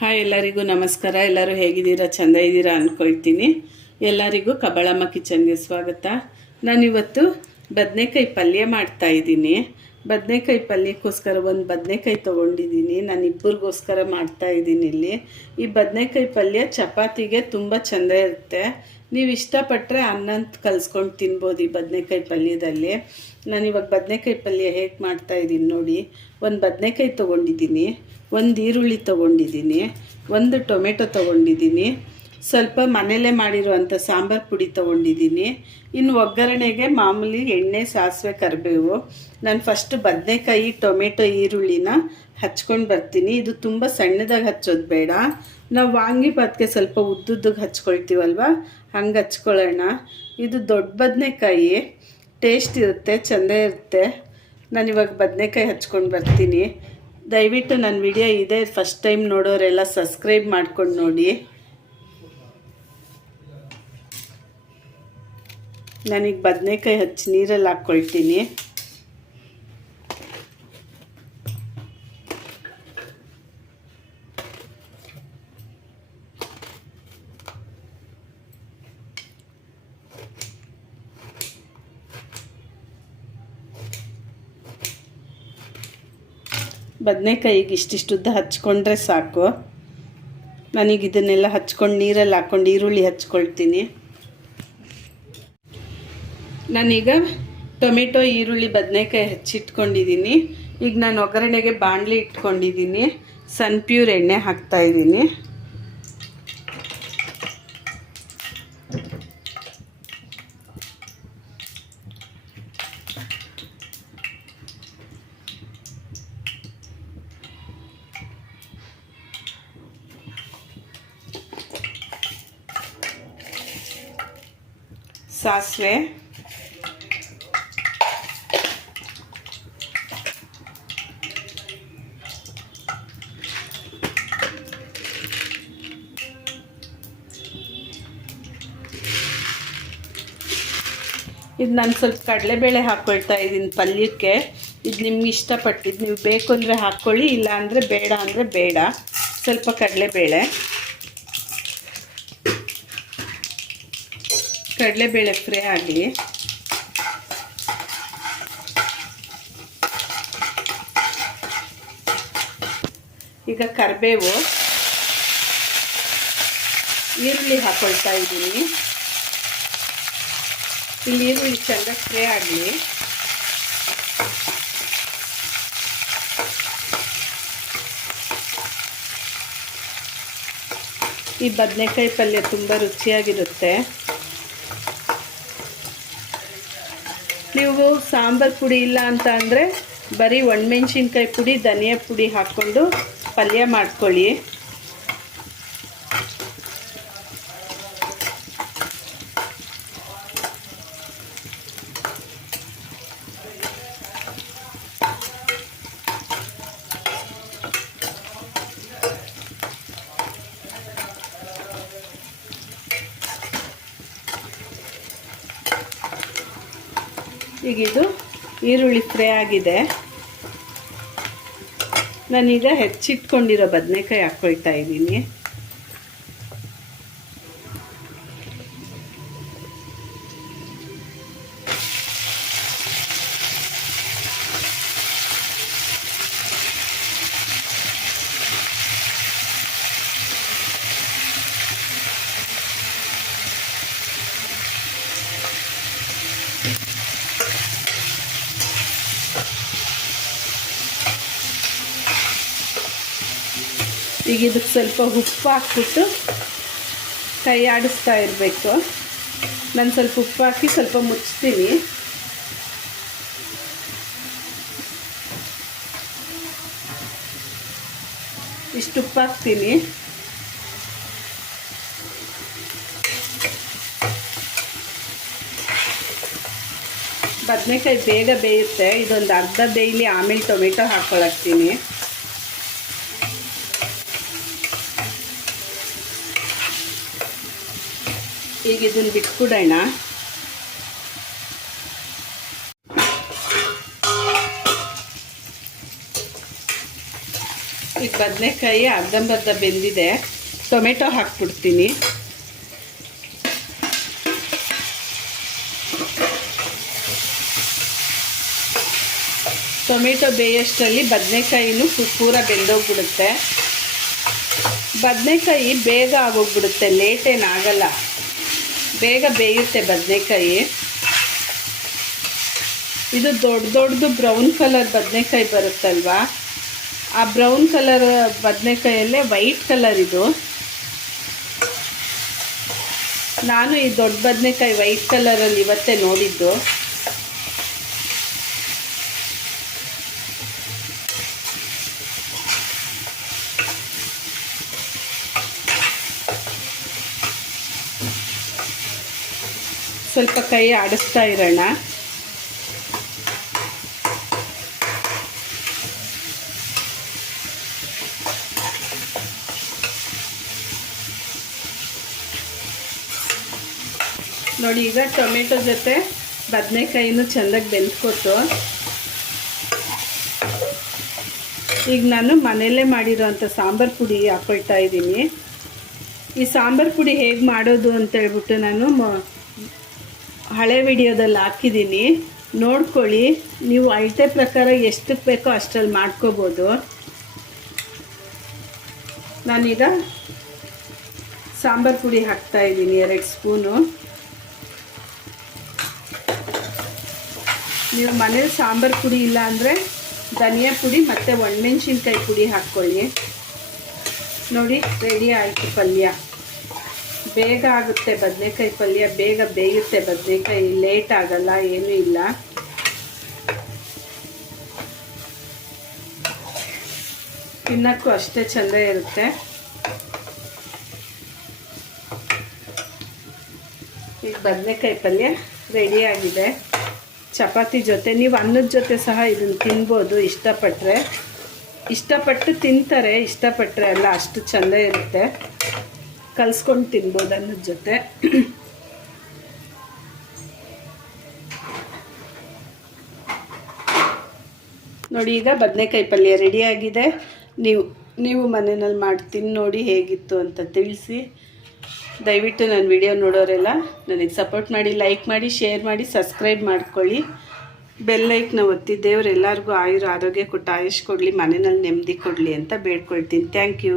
Hi ಎಲ್ಲರಿಗೂ ನಮಸ್ಕಾರ. ಎಲ್ಲರೂ ಹೇಗಿದ್ದೀರಾ? ಚೆಂದ ಇದ್ದೀರಾ ಅಂದ್ಕೊಳ್ತೀನಿ ಎಲ್ಲರಿಗೂ ಕಬಳಮ್ಮ ಕಿಚನ್ಗೆ ಸ್ವಾಗತ. ನಾನಿವತ್ತು ಬದನೆಕಾಯಿ ಪಲ್ಯ ಮಾಡ್ತಾ ಇದ್ದೀನಿ. ಬದನೆಕಾಯಿ ಪಲ್ಯಕ್ಕೋಸ್ಕರ ಒಂದು ಬದನೆಕಾಯಿ ತೊಗೊಂಡಿದ್ದೀನಿ. ನಾನು ಇಬ್ಬರಿಗೋಸ್ಕರ ಮಾಡ್ತಾ ಇದ್ದೀನಿ ಇಲ್ಲಿ. ಈ ಬದನೆಕಾಯಿ ಪಲ್ಯ ಚಪಾತಿಗೆ ತುಂಬ ಚೆಂದ ಇರುತ್ತೆ. ನೀವು ಇಷ್ಟಪಟ್ಟರೆ ಅನ್ನಂತ ಕಲಿಸ್ಕೊಂಡು ತಿನ್ಬೋದು ಈ ಬದನೆಕಾಯಿ ಪಲ್ಯದಲ್ಲಿ. ನಾನು ಇವಾಗ ಬದನೆಕಾಯಿ ಪಲ್ಯ ಹೇಗೆ ಮಾಡ್ತಾ ಇದ್ದೀನಿ ನೋಡಿ. ಒಂದು ಬದನೆಕಾಯಿ ತೊಗೊಂಡಿದ್ದೀನಿ, ಒಂದು ಈರುಳ್ಳಿ ತೊಗೊಂಡಿದ್ದೀನಿ, ಒಂದು ಟೊಮೆಟೊ ತೊಗೊಂಡಿದ್ದೀನಿ, ಸ್ವಲ್ಪ ಮನೆಯಲ್ಲೇ ಮಾಡಿರುವಂಥ ಸಾಂಬಾರು ಪುಡಿ ತೊಗೊಂಡಿದ್ದೀನಿ. ಇನ್ನು ಒಗ್ಗರಣೆಗೆ ಮಾಮೂಲಿ ಎಣ್ಣೆ, ಸಾಸಿವೆ, ಕರಿಬೇವು. ನಾನು ಫಸ್ಟ್ ಬದನೆಕಾಯಿ, ಟೊಮೆಟೊ, ಈರುಳ್ಳಿನ ಹಚ್ಕೊಂಡು ಬರ್ತೀನಿ. ಇದು ತುಂಬ ಸಣ್ಣದಾಗಿ ಹಚ್ಚೋದು ಬೇಡ. ನಾವು ವಾಂಗಿಭಾತ್ಗೆ ಸ್ವಲ್ಪ ಉದ್ದುದ್ದಗೆ ಹಚ್ಕೊಳ್ತೀವಲ್ವ? ಹಂಗೆ ಹಚ್ಕೊಳ್ಳೋಣ. ಇದು ದೊಡ್ಡ ಬದನೆಕಾಯಿ. ಟೇಸ್ಟ್ ಇರುತ್ತೆ, ಚೆಂದ ಇರುತ್ತೆ. ನಾನು ಇವಾಗ ಬದನೆಕಾಯಿ ಹಚ್ಕೊಂಡು ಬರ್ತೀನಿ. ದಯವಿಟ್ಟು ನನ್ನ ವಿಡಿಯೋ ಇದೆ. ಫಸ್ಟ್ ಟೈಮ್ ನೋಡೋರೆಲ್ಲ ಸಬ್ಸ್ಕ್ರೈಬ್ ಮಾಡ್ಕೊಂಡು ನೋಡಿ. ನಾನೀಗ ಬದನೆಕಾಯಿ ಹಚ್ಚಿ ನೀರಲ್ಲಿ ಹಾಕ್ಕೊಳ್ತೀನಿ ಬದನೆಕಾಯಿಗೆ ಇಷ್ಟಿಷ್ಟುದ್ದ ಹಚ್ಕೊಂಡ್ರೆ ಸಾಕು. ನನಗೆ ಇದನ್ನೆಲ್ಲ ಹಚ್ಕೊಂಡು ನೀರಲ್ಲಿ ಹಾಕ್ಕೊಂಡು ಈರುಳ್ಳಿ ಹಚ್ಕೊಳ್ತೀನಿ. ನಾನೀಗ ಟೊಮೆಟೊ, ಈರುಳ್ಳಿ, ಬದನೆಕಾಯಿ ಹಚ್ಚಿಟ್ಕೊಂಡಿದ್ದೀನಿ ಈಗ ನಾನು ಒಗ್ಗರಣೆಗೆ ಬಾಣಲಿ ಇಟ್ಕೊಂಡಿದ್ದೀನಿ ಸನ್ಪ್ಯೂರ್ ಎಣ್ಣೆ ಹಾಕ್ತಾಯಿದ್ದೀನಿ ಸಾಸಿವೆ. ಇದು ನಾನು ಸ್ವಲ್ಪ ಕಡಲೆಬೇಳೆ ಹಾಕ್ಕೊಳ್ತಾ ಇದ್ದೀನಿ ಪಲ್ಯಕ್ಕೆ. ಇದು ನಿಮ್ಗೆ ಇಷ್ಟಪಟ್ಟಿದ್ದು ನೀವು ಬೇಕು ಅಂದರೆ ಹಾಕ್ಕೊಳ್ಳಿ ಇಲ್ಲ ಅಂದರೆ ಬೇಡ ಅಂದರೆ ಬೇಡ. ಸ್ವಲ್ಪ ಕಡಲೆಬೇಳೆ. ಕಡಲೆಬೇಳೆ ಫ್ರೈ ಆಗಲಿ. ಈಗ ಕರಿಬೇವು, ಈರುಳ್ಳಿ ಹಾಕೊಳ್ತಾ ಇದ್ದೀನಿ. ಇಲ್ಲಿ ಈರುಳ್ಳಿ ಚೆಂದ ಫ್ರೈ ಆಗಲಿ. ಈ ಬದನೆಕಾಯಿ ಪಲ್ಯ ತುಂಬ ರುಚಿಯಾಗಿರುತ್ತೆ. ನೀವು ಸಾಂಬಾರು ಪುಡಿ ಇಲ್ಲ ಅಂತ ಅಂದರೆ ಬರೀ ಒಣಮೆಣ್ಸಿನ್ಕಾಯಿ ಪುಡಿ ಧನಿಯಾ ಪುಡಿ ಹಾಕ್ಕೊಂಡು ಪಲ್ಯ ಮಾಡ್ಕೊಳ್ಳಿ. ಈಗ ಇದು ಈರುಳ್ಳಿ ಫ್ರೈ ಆಗಿದೆ. ನಾನೀಗ ಹೆಚ್ಚಿಟ್ಕೊಂಡಿರೋ ಬದನೆಕಾಯಿ ಹಾಕ್ಕೊಳ್ತಾ ಇದ್ದೀನಿ. ಈಗ ಇದಕ್ಕೆ ಸ್ವಲ್ಪ ಉಪ್ಪು ಹಾಕ್ಬಿಟ್ಟು ಕೈ ಆಡಿಸ್ತಾ ಇರಬೇಕು. ನಾನು ಸ್ವಲ್ಪ ಉಪ್ಪು ಹಾಕಿ ಸ್ವಲ್ಪ ಮುಚ್ತೀನಿ. ಇಷ್ಟು ಉಪ್ಪು ಹಾಕ್ತೀನಿ. ಬದನೆಕಾಯಿ ಬೇಗ ಬೇಯುತ್ತೆ. ಇದೊಂದು ಅರ್ಧ ಬೇಯಲಿ ಆಮೇಲೆ ಟೊಮೆಟೊ ಹಾಕ್ಕೊಳಕ್ತೀನಿ ಈಗ ಇದನ್ನು ಬಿಟ್ಬಿಡೋಣ. ಈಗ ಬದನೆಕಾಯಿ ಅರ್ಧಂಬರ್ಧ ಬೆಂದಿದೆ. ಟೊಮೆಟೊ ಹಾಕ್ಬಿಡ್ತೀನಿ. ಟೊಮೆಟೊ ಬೇಯೋಷ್ಟರಲ್ಲಿ ಬದನೆಕಾಯಿನೂ ಪೂರ ಬೆಂದೋಗ್ಬಿಡುತ್ತೆ. ಬದನೆಕಾಯಿ ಬೇಗ ಆಗೋಗ್ಬಿಡುತ್ತೆ ಲೇಟ್ ಏನಾಗಲ್ಲ ಬೇಗ ಬೇಯುತ್ತೆ ಬದನೆಕಾಯಿ. ಇದು ದೊಡ್ಡ ದೊಡ್ಡದು ಬ್ರೌನ್ ಕಲರ್ ಬದನೆಕಾಯಿ ಬರುತ್ತಲ್ವಾ? ಆ ಬ್ರೌನ್ ಕಲರ್ ಬದನೆಕಾಯಲ್ಲೇ ವೈಟ್ ಕಲರ್ ಇದು. ನಾನು ಈ ದೊಡ್ಡ ಬದನೆಕಾಯಿ ವೈಟ್ ಕಲರಲ್ಲಿ ಇವತ್ತೇ ನೋಡಿದ್ದು. ಸ್ವಲ್ಪ ಕೈ ಆಡಿಸ್ತಾ ಇರೋಣ. ನೋಡಿ, ಈಗ ಟೊಮೆಟೊ ಜೊತೆ ಬದನೆಕಾಯಿನೂ ಚೆಂದಾಗಿ ಬೆಂದ್ಕೊಟ್ಟು. ಈಗ ನಾನು ಮನೆಯಲ್ಲೇ ಮಾಡಿರೋಂಥ ಸಾಂಬಾರು ಪುಡಿ ಹಾಕೊಳ್ತಾ ಇದ್ದೀನಿ. ಈ ಸಾಂಬಾರು ಪುಡಿ ಹೇಗೆ ಮಾಡೋದು ಅಂತ ಹೇಳ್ಬಿಟ್ಟು ನಾನು ಹಳೆ ವಿಡಿಯೋದಲ್ಲಿ ಹಾಕಿದ್ದೀನಿ. ನೋಡ್ಕೊಳ್ಳಿ. ನೀವು ಅಳತೆ ಪ್ರಕಾರ ಎಷ್ಟಕ್ಕೆ ಬೇಕೋ ಅಷ್ಟರಲ್ಲಿ ಮಾಡ್ಕೋಬೋದು. ನಾನೀಗ ಸಾಂಬಾರು ಪುಡಿ ಹಾಕ್ತಾ ಇದ್ದೀನಿ, ಎರಡು ಸ್ಪೂನು. ನೀವು ಮನೇಲಿ ಸಾಂಬಾರು ಪುಡಿ ಇಲ್ಲ ಅಂದರೆ ಧನಿಯಾ ಪುಡಿ ಮತ್ತು ಒಣಮೆಣ್ಸಿನ್ಕಾಯಿ ಪುಡಿ ಹಾಕ್ಕೊಳ್ಳಿ. ನೋಡಿ ರೆಡಿ ಆಯಿತು ಪಲ್ಯ. ಬೇಗ ಆಗುತ್ತೆ ಬದನೆಕಾಯಿ ಪಲ್ಯ, ಬೇಗ ಬೇಯುತ್ತೆ ಬದನೆಕಾಯಿ ಲೇಟ್ ಆಗಲ್ಲ, ಏನೂ ಇಲ್ಲ. ತಿನ್ನಕ್ಕೂ ಅಷ್ಟೇ ಚೆಂದ ಇರುತ್ತೆ. ಈಗ ಬದನೆಕಾಯಿ ಪಲ್ಯ ರೆಡಿಯಾಗಿದೆ ಚಪಾತಿ ಜೊತೆ, ನೀವು ಅನ್ನದ ಜೊತೆ ಸಹ ಇದನ್ನು ತಿನ್ಬೋದು ಇಷ್ಟಪಟ್ಟರೆ ಇಷ್ಟಪಟ್ಟು ತಿಂತಾರೆ ಇಷ್ಟಪಟ್ಟರೆ ಎಲ್ಲ ಅಷ್ಟು ಚೆಂದ ಇರುತ್ತೆ. ಕಲಿಸ್ಕೊಂಡು ತಿನ್ಬೋದು ಅನ್ನದ ಜೊತೆ. ನೋಡಿ, ಈಗ ಬದನೆಕಾಯಿ ಪಲ್ಯ ರೆಡಿಯಾಗಿದೆ ನೀವು ನೀವು ಮನೆಯಲ್ಲಿ ಮಾಡಿ ತಿಂದು ನೋಡಿ ಹೇಗಿತ್ತು ಅಂತ ತಿಳಿಸಿ. ದಯವಿಟ್ಟು ನನ್ನ ವಿಡಿಯೋ ನೋಡೋರೆಲ್ಲ ನನಗೆ ಸಪೋರ್ಟ್ ಮಾಡಿ ಲೈಕ್ ಮಾಡಿ ಶೇರ್ ಮಾಡಿ ಸಬ್ಸ್ಕ್ರೈಬ್ ಮಾಡ್ಕೊಳ್ಳಿ. ಬೆಲ್ಲೈಕ್ನ ಒತ್ತಿ ದೇವ್ರು ಎಲ್ಲರಿಗೂ ಆಯುರ ಆರೋಗ್ಯ ಕೊಟ್ಟು ಆಯುಷ್ ಕೊಡಲಿ ಮನೆಯಲ್ಲಿ ನೆಮ್ಮದಿ ಕೊಡಲಿ ಅಂತ ಬೇಡ್ಕೊಳ್ತೀನಿ. Thank you